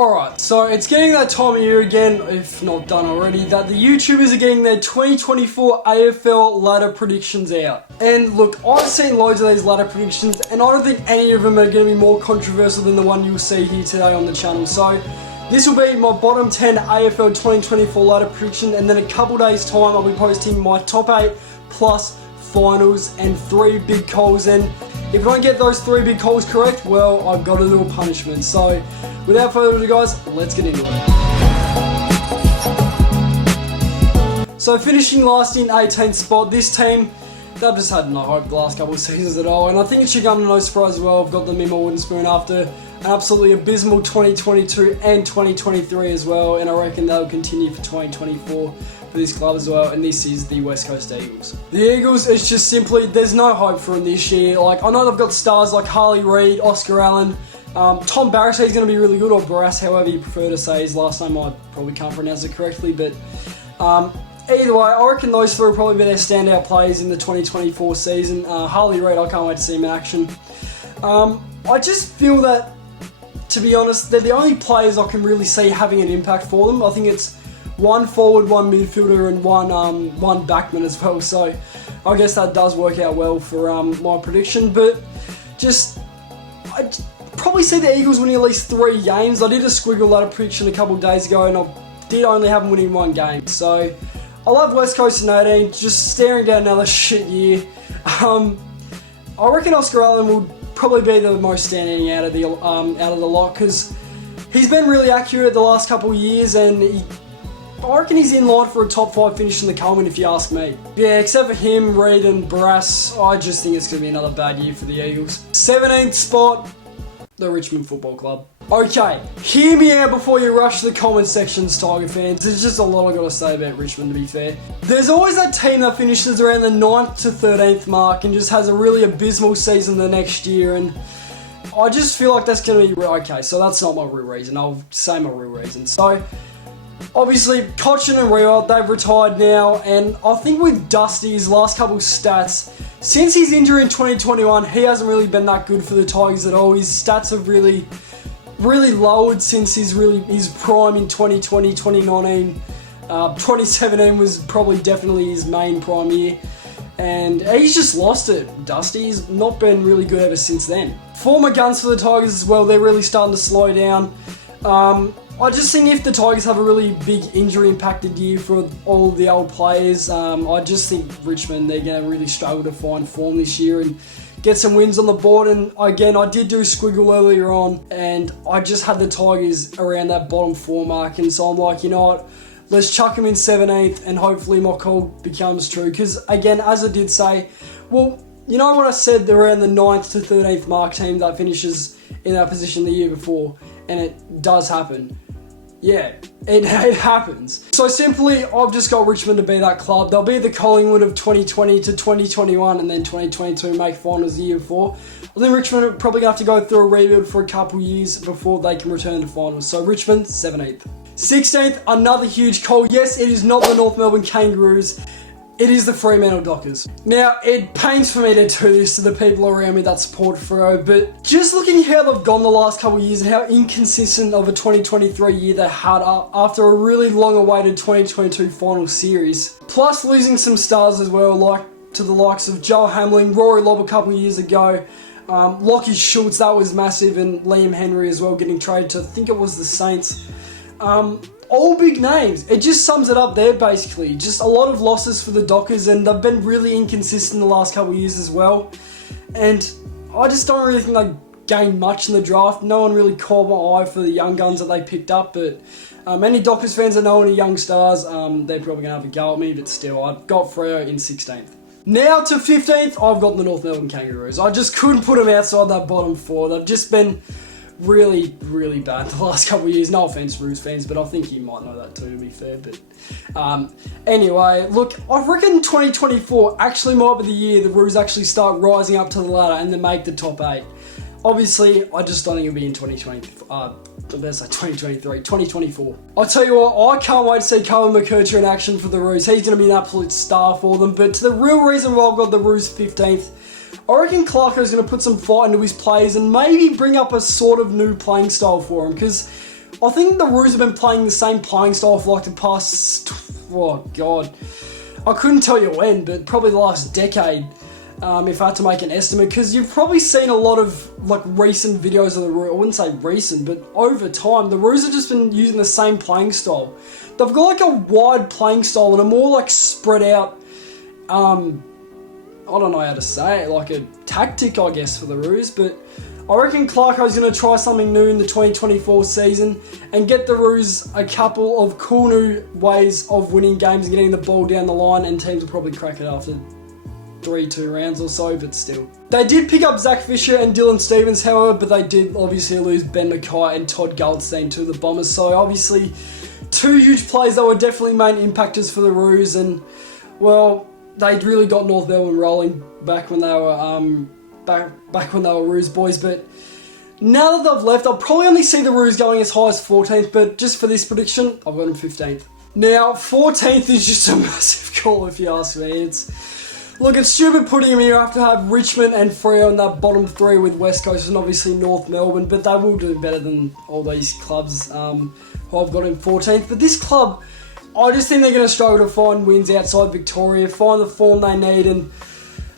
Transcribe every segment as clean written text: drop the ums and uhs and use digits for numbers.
Alright, so it's getting that time of year again, if not done already, that the YouTubers are getting their 2024 AFL Ladder Predictions out. And look, I've seen loads of these ladder predictions, and I don't think any of them are going to be more controversial than the one you'll see here today on the channel. So, this will be my bottom 10 AFL 2024 ladder prediction, and then a couple days time I'll be posting my top 8 plus finals and 3 big calls. And if I don't get those 3 big calls correct, well, I've got a little punishment. So, without further ado guys, let's get into it. So finishing last in 18th spot, this team, they've just had no hope the last couple of seasons at all, and I think it should come to no surprise as well. I've got them in my wooden spoon after an absolutely abysmal 2022 and 2023 as well, and I reckon they'll continue for 2024 for this club as well, and this is the West Coast Eagles. The Eagles, it's just simply, there's no hope for them this year. Like, I know they've got stars like Harley Reid, Oscar Allen, Tom Barrett is going to be really good, or Barras, however you prefer to say his last name. I probably can't pronounce it correctly, but either way, I reckon those 3 will probably be their standout players in the 2024 season. Harley Reid, I can't wait to see him in action. I just feel that, to be honest, they're the only players I can really see having an impact for them. I think it's 1 forward, 1 midfielder, and one backman as well. So I guess that does work out well for my prediction. But I'd probably see the Eagles winning at least 3 games. I did a squiggle ladder prediction a couple of days ago, and I did only have them winning 1 game. So I love West Coast in 18, just staring down another shit year. I reckon Oscar Allen will probably be the most standing out of the lot, because he's been really accurate the last couple of years, and I reckon he's in line for a top 5 finish in the Coleman, if you ask me. Yeah, except for him, Reid and Barras, I just think it's going to be another bad year for the Eagles. 17th spot, the Richmond Football Club. Okay, hear me out before you rush to the comment sections, Tiger fans. There's just a lot I've got to say about Richmond, to be fair. There's always that team that finishes around the 9th to 13th mark and just has a really abysmal season the next year, and I just feel like that's going to be... Okay, so that's not my real reason. I'll say my real reason. So, obviously, Cochin and Rio, they've retired now, and I think with Dusty's last couple of stats, since his injury in 2021, he hasn't really been that good for the Tigers at all. His stats have really lowered since his prime in 2020, 2019. 2017 was probably definitely his main prime year, and he's just lost it. Dusty's not been really good ever since then. Former guns for the Tigers as well, they're really starting to slow down. I just think if the Tigers have a really big injury-impacted year for all the old players, I just think Richmond, they're going to really struggle to find form this year and get some wins on the board. And again, I did do a squiggle earlier on, and I just had the Tigers around that bottom 4 mark, and so I'm like, you know what, let's chuck them in 17th, and hopefully my call becomes true. Because again, as I did say, well, you know what I said around the 9th to 13th mark team that finishes in that position the year before, and it does happen. Yeah, it happens. So simply, I've just got Richmond to be that club. They'll be the Collingwood of 2020 to 2021, and then 2022 make finals the year before. I think Richmond are probably going to have to go through a rebuild for a couple years before they can return to finals. So Richmond, 17th. 16th, another huge call. Yes, it is not the North Melbourne Kangaroos. It is the Fremantle Dockers. Now, it pains for me to do this to the people around me that support Freo, but just looking how they've gone the last couple of years and how inconsistent of a 2023 year they had after a really long-awaited 2022 final series, plus losing some stars as well, like to the likes of Joel Hamling, Rory Lobb a couple of years ago, Lockie Schultz, that was massive, and Liam Henry as well getting traded to, I think it was the Saints. All big names. It just sums it up there, basically. Just a lot of losses for the Dockers, and they've been really inconsistent the last couple of years as well. And I just don't really think they gained much in the draft. No one really caught my eye for the young guns that they picked up, but any Dockers fans that know any young stars, they're probably going to have a go at me, but still, I've got Freo in 16th. Now to 15th, I've got the North Melbourne Kangaroos. I just couldn't put them outside that bottom 4. They've just been really bad the last couple of years. No offense, Roos fans, but I think you might know that too, to be fair. But anyway, look, I reckon 2024 actually might be the year the Roos actually start rising up to the ladder and then make the top 8. Obviously, I just don't think it'll be in 2024. I'll tell you what, I can't wait to see Colin McKercher in action for the Roos. He's going to be an absolute star for them. But to the real reason why I've got the Roos 15th, I reckon Clarko's going to put some fight into his plays and maybe bring up a sort of new playing style for him, because I think the Roos have been playing the same playing style for like the past, oh God, I couldn't tell you when, but probably the last decade, if I had to make an estimate, because you've probably seen a lot of like recent videos of the Roos. I wouldn't say recent, but over time, the Roos have just been using the same playing style. They've got like a wide playing style and a more like spread out, I don't know how to say it, like a tactic, I guess, for the Roos, but I reckon Clarko's going to try something new in the 2024 season and get the Roos a couple of cool new ways of winning games and getting the ball down the line, and teams will probably crack it after 3-2 rounds or so, but still. They did pick up Zach Fisher and Dylan Stevens, however, but they did obviously lose Ben Mackay and Todd Goldstein to the Bombers, so obviously two huge players that were definitely main impactors for the Roos, and, well, they really got North Melbourne rolling back when they were back when they were Roos boys, but now that they've left, I'll probably only see the Roos going as high as 14th, but just for this prediction, I've got them 15th. Now, 14th is just a massive call if you ask me. Look, it's stupid putting them here after have Richmond and Freo in that bottom three with West Coast and obviously North Melbourne, but they will do better than all these clubs who I've got in 14th. But this club, I just think they're going to struggle to find wins outside Victoria, find the form they need, and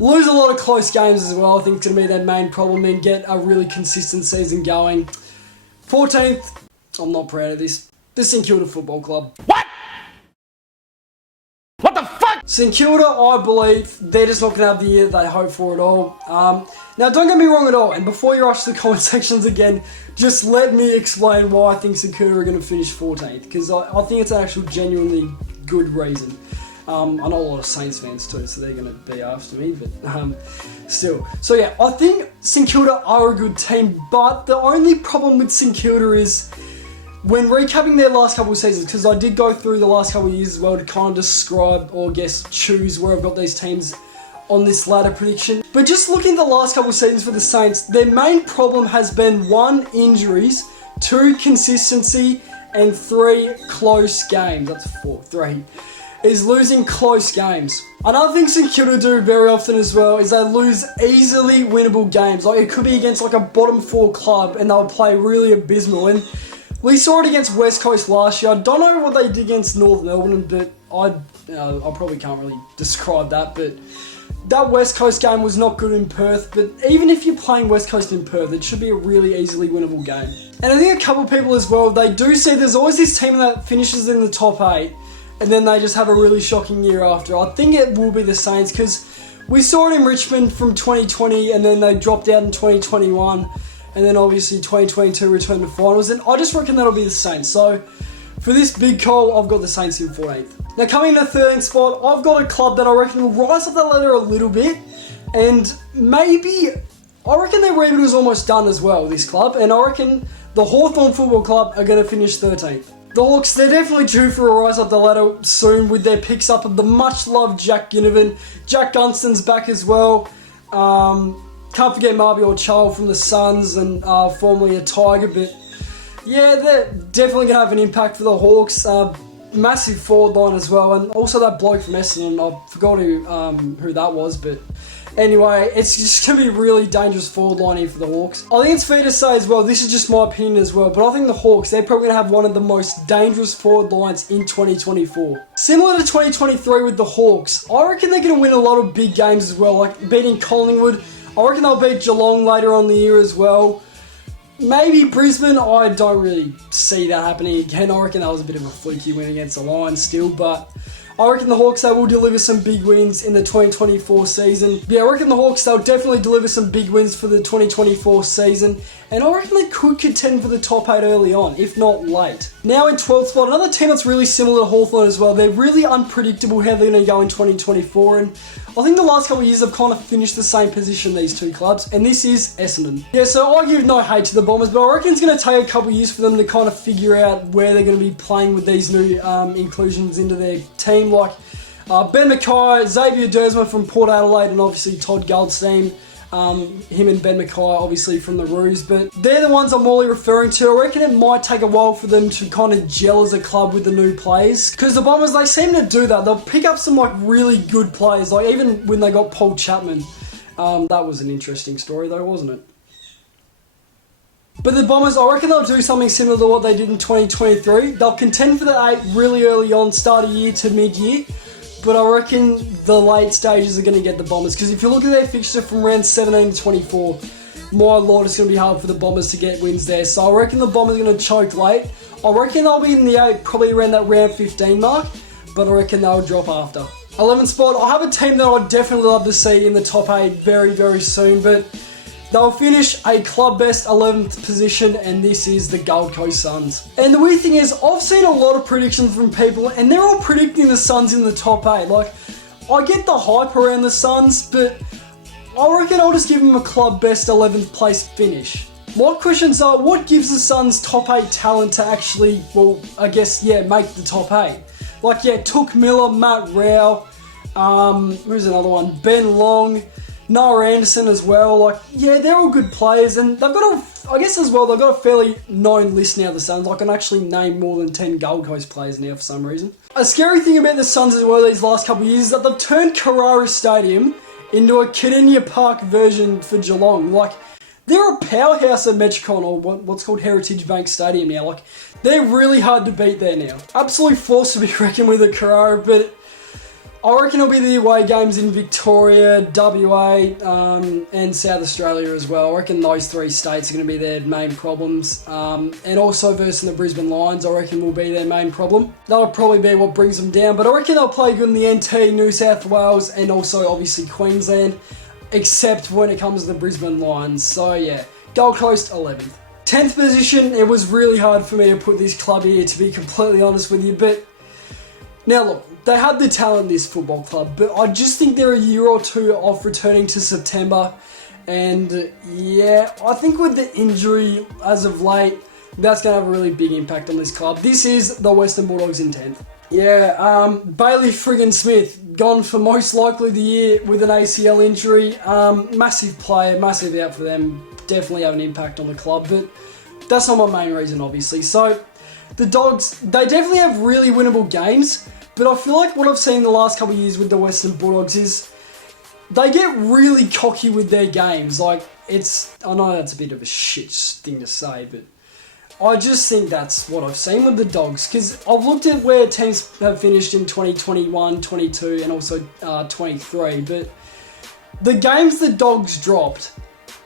lose a lot of close games as well. I think it's going to be their main problem, and get a really consistent season going. 14th, I'm not proud of this. The St Kilda Football Club. What? What the fuck? St Kilda, I believe, they're just not going to have the year they hope for at all. Now, don't get me wrong at all, and before you rush to the comment sections again, just let me explain why I think St Kilda are going to finish 14th, because I think it's an actual genuinely good reason. I know a lot of Saints fans too, so they're going to be after me, but still. So yeah, I think St Kilda are a good team, but the only problem with St Kilda is when recapping their last couple of seasons, because I did go through the last couple of years as well to kind of describe or choose where I've got these teams on this ladder prediction. But just looking at the last couple of seasons for the Saints, their main problem has been 1, injuries, 2, consistency, and 3, close games. That's 4, 3. Is losing close games. Another thing St Kilda do very often as well is they lose easily winnable games. Like it could be against like a bottom 4 club and they'll play really abysmal. And we saw it against West Coast last year. I don't know what they did against North Melbourne, but I probably can't really describe that. But that West Coast game was not good in Perth. But even if you're playing West Coast in Perth, it should be a really easily winnable game. And I think a couple of people as well, they do see there's always this team that finishes in the top 8. And then they just have a really shocking year after. I think it will be the Saints, because we saw it in Richmond from 2020 and then they dropped out in 2021 and then obviously 2022 returned to finals, and I just reckon that'll be the Saints. So for this big call, I've got the Saints in 14th. Now coming in the 13th spot, I've got a club that I reckon will rise up that ladder a little bit, and maybe, I reckon their rebuild is almost done as well, this club, and I reckon the Hawthorn Football Club are going to finish 13th. The Hawks, they're definitely due for a rise up the ladder soon with their picks up of the much-loved Jack Ginnivan. Jack Gunston's back as well. Can't forget Marby Child from the Suns and formerly a Tiger, but yeah, they're definitely going to have an impact for the Hawks. Massive forward line as well, and also that bloke from Essendon, I forgot who that was, but anyway, it's just going to be a really dangerous forward line here for the Hawks. I think it's fair to say as well, this is just my opinion as well, but I think the Hawks, they're probably going to have one of the most dangerous forward lines in 2024. Similar to 2023 with the Hawks, I reckon they're going to win a lot of big games as well, like beating Collingwood. I reckon they'll beat Geelong later on the year as well. Maybe Brisbane, I don't really see that happening again. I reckon that was a bit of a fluky win against the Lions still, but I reckon the Hawks, they will deliver some big wins in the 2024 season. Yeah, I reckon the Hawks, they'll definitely deliver some big wins for the 2024 season, and I reckon they could contend for the top 8 early on, if not late. Now in 12th spot, another team that's really similar to Hawthorn as well. They're really unpredictable how they're going to go in 2024, and I think the last couple of years have kind of finished the same position, these two clubs, and this is Essendon. Yeah, so I give no hate to the Bombers, but I reckon it's going to take a couple of years for them to kind of figure out where they're going to be playing with these new inclusions into their team, like Ben Mackay, Xavier Dersma from Port Adelaide, and obviously Todd Goldstein. Him and Ben Mackay, obviously from the Roos, but they're the ones I'm only referring to. I reckon it might take a while for them to kind of gel as a club with the new players, because the Bombers, they seem to do that. They'll pick up some like really good players, like even when they got Paul Chapman. That was an interesting story though, wasn't it? But the Bombers, I reckon they'll do something similar to what they did in 2023. They'll contend for the 8 really early on, start of year to mid-year. But I reckon the late stages are going to get the Bombers. Because if you look at their fixture from round 17 to 24, my lord, it's going to be hard for the Bombers to get wins there. So I reckon the Bombers are going to choke late. I reckon they'll be in the 8 probably around that round 15 mark. But I reckon they'll drop after. 11th spot, I have a team that I'd definitely love to see in the top 8 very, very soon. But they'll finish a club best 11th position, and this is the Gold Coast Suns. And the weird thing is, I've seen a lot of predictions from people, and they're all predicting the Suns in the top 8. Like, I get the hype around the Suns, but I reckon I'll just give them a club best 11th place finish. My questions are, what gives the Suns top 8 talent to actually, well, I guess, yeah, make the top 8? Like, yeah, Took Miller, Matt Rao, who's another one? Ben Long, Noah Anderson as well. Like, yeah, they're all good players, and they've got I guess as well, they've got a fairly known list now, the Suns. I can actually name more than 10 Gold Coast players now for some reason. A scary thing about the Suns as well these last couple of years is that they've turned Carrara Stadium into a Kardinia Park version for Geelong. Like, they're a powerhouse at Metricon, or what's called Heritage Bank Stadium now. Like, they're really hard to beat there now. Absolutely forced to be reckoned with at Carrara, but I reckon it'll be the away games in Victoria, WA, and South Australia as well. I reckon those 3 states are going to be their main problems. And also versus the Brisbane Lions, I reckon will be their main problem. That'll probably be what brings them down, but I reckon they'll play good in the NT, New South Wales, and also obviously Queensland, except when it comes to the Brisbane Lions. So yeah, Gold Coast 11th. 10th position, it was really hard for me to put this club here, to be completely honest with you, but now look, they had the talent, this football club, but I just think they're a year or two off returning to September, and yeah, I think with the injury as of late, that's going to have a really big impact on this club. This is the Western Bulldogs in 10th. Yeah, Bailey friggin' Smith, gone for most likely the year with an ACL injury. Massive player, massive out for them. Definitely have an impact on the club, but that's not my main reason, obviously. So, the Dogs, they definitely have really winnable games, but I feel like what I've seen the last couple of years with the Western Bulldogs is they get really cocky with their games. Like, I know that's a bit of a shit thing to say, but I just think that's what I've seen with the Dogs, because I've looked at where teams have finished in 2021, 22, and also 23, but the games the Dogs dropped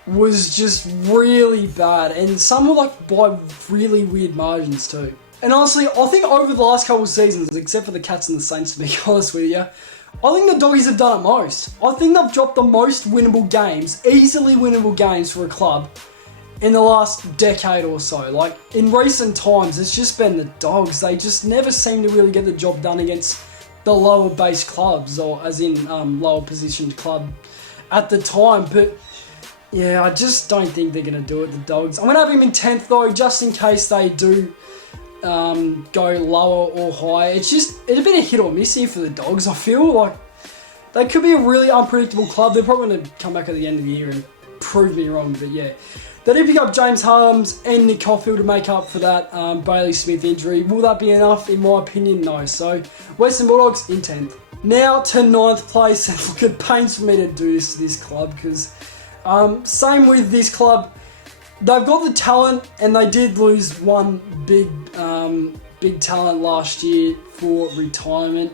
was just really bad, and some were like by really weird margins too. And honestly, I think over the last couple of seasons, except for the Cats and the Saints to be honest with you, I think the Doggies have done it most. I think they've dropped the most winnable games, easily winnable games for a club in the last decade or so. Like, in recent times, it's just been the Dogs. They just never seem to really get the job done against the lower base clubs, or as in lower positioned club at the time. But yeah, I just don't think they're going to do it, the Dogs. I'm going to have him in 10th though, just in case they do go lower or higher. It's a bit of hit or miss here for the Dogs. I feel like they could be a really unpredictable club. They're probably going to come back at the end of the year and prove me wrong, but yeah. They did pick up James Harms and Nick Caulfield to make up for that Bailey Smith injury. Will that be enough? In my opinion, no. So, Western Bulldogs in 10th. Now to 9th place, and look, it pains for me to do this to this club, because same with this club, they've got the talent, and they did lose one big talent last year for retirement.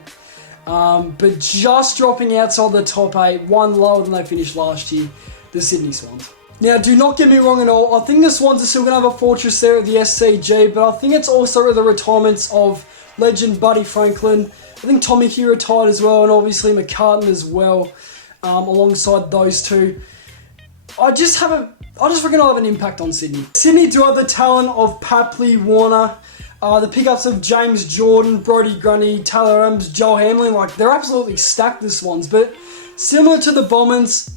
But just dropping outside the top 8, one lower than they finished last year, the Sydney Swans. Now, do not get me wrong at all. I think the Swans are still going to have a fortress there at the SCG, but I think it's also the retirements of legend Buddy Franklin. I think Tommy Hugh retired as well, and obviously McCartan as well, alongside those two. I just reckon I'll have an impact on Sydney. Sydney do have the talent of Papley, Warner, the pickups of James Jordan, Brodie Grundy, Taylor Adams, Joel Hamlin. Like, they're absolutely stacked, the Swans, but similar to the Bombers,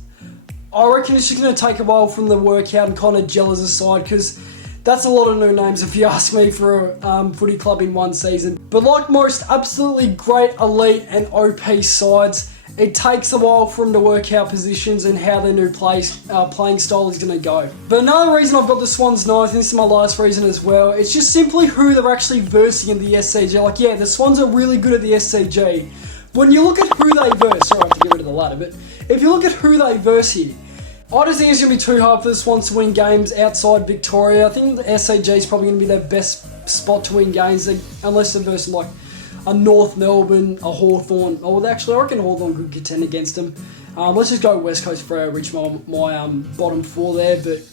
I reckon it's just going to take a while from the workout and kind of gel as a side, because that's a lot of new names if you ask me for a footy club in one season. But like most absolutely great elite and OP sides, it takes a while for them to work out positions and how their new playing style is going to go. But another reason I've got the Swans 9th, and this is my last reason as well, it's just simply who they're actually versing in the SCG. Like, yeah, the Swans are really good at the SCG. When you look at who they verse, sorry I have to get rid of the ladder, but if you look at who they verse here, I don't think it's going to be too hard for the Swans to win games outside Victoria. I think the SAG is probably going to be their best spot to win games, unless they're versus like a North Melbourne, a Hawthorn. Oh, actually, I reckon Hawthorn could contend against them. Let's just go West Coast for Richmond, my bottom 4 there. But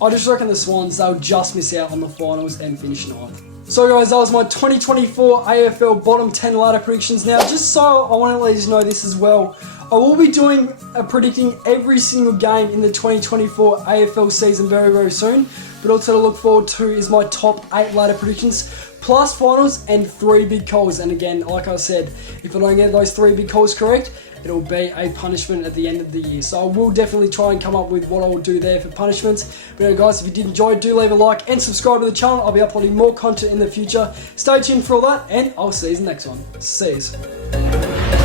I just reckon the Swans, they'll just miss out on the finals and finish 9th. So guys, that was my 2024 AFL bottom 10 ladder predictions. Now, just so I want to let you know this as well, I will be doing predicting every single game in the 2024 AFL season very, very soon. But also to look forward to is my top 8 ladder predictions, plus finals and 3 big calls. And again, like I said, if I don't get those 3 big calls correct, it'll be a punishment at the end of the year. So I will definitely try and come up with what I will do there for punishments. But anyway, guys, if you did enjoy, do leave a like and subscribe to the channel. I'll be uploading more content in the future. Stay tuned for all that, and I'll see you in the next one. See you.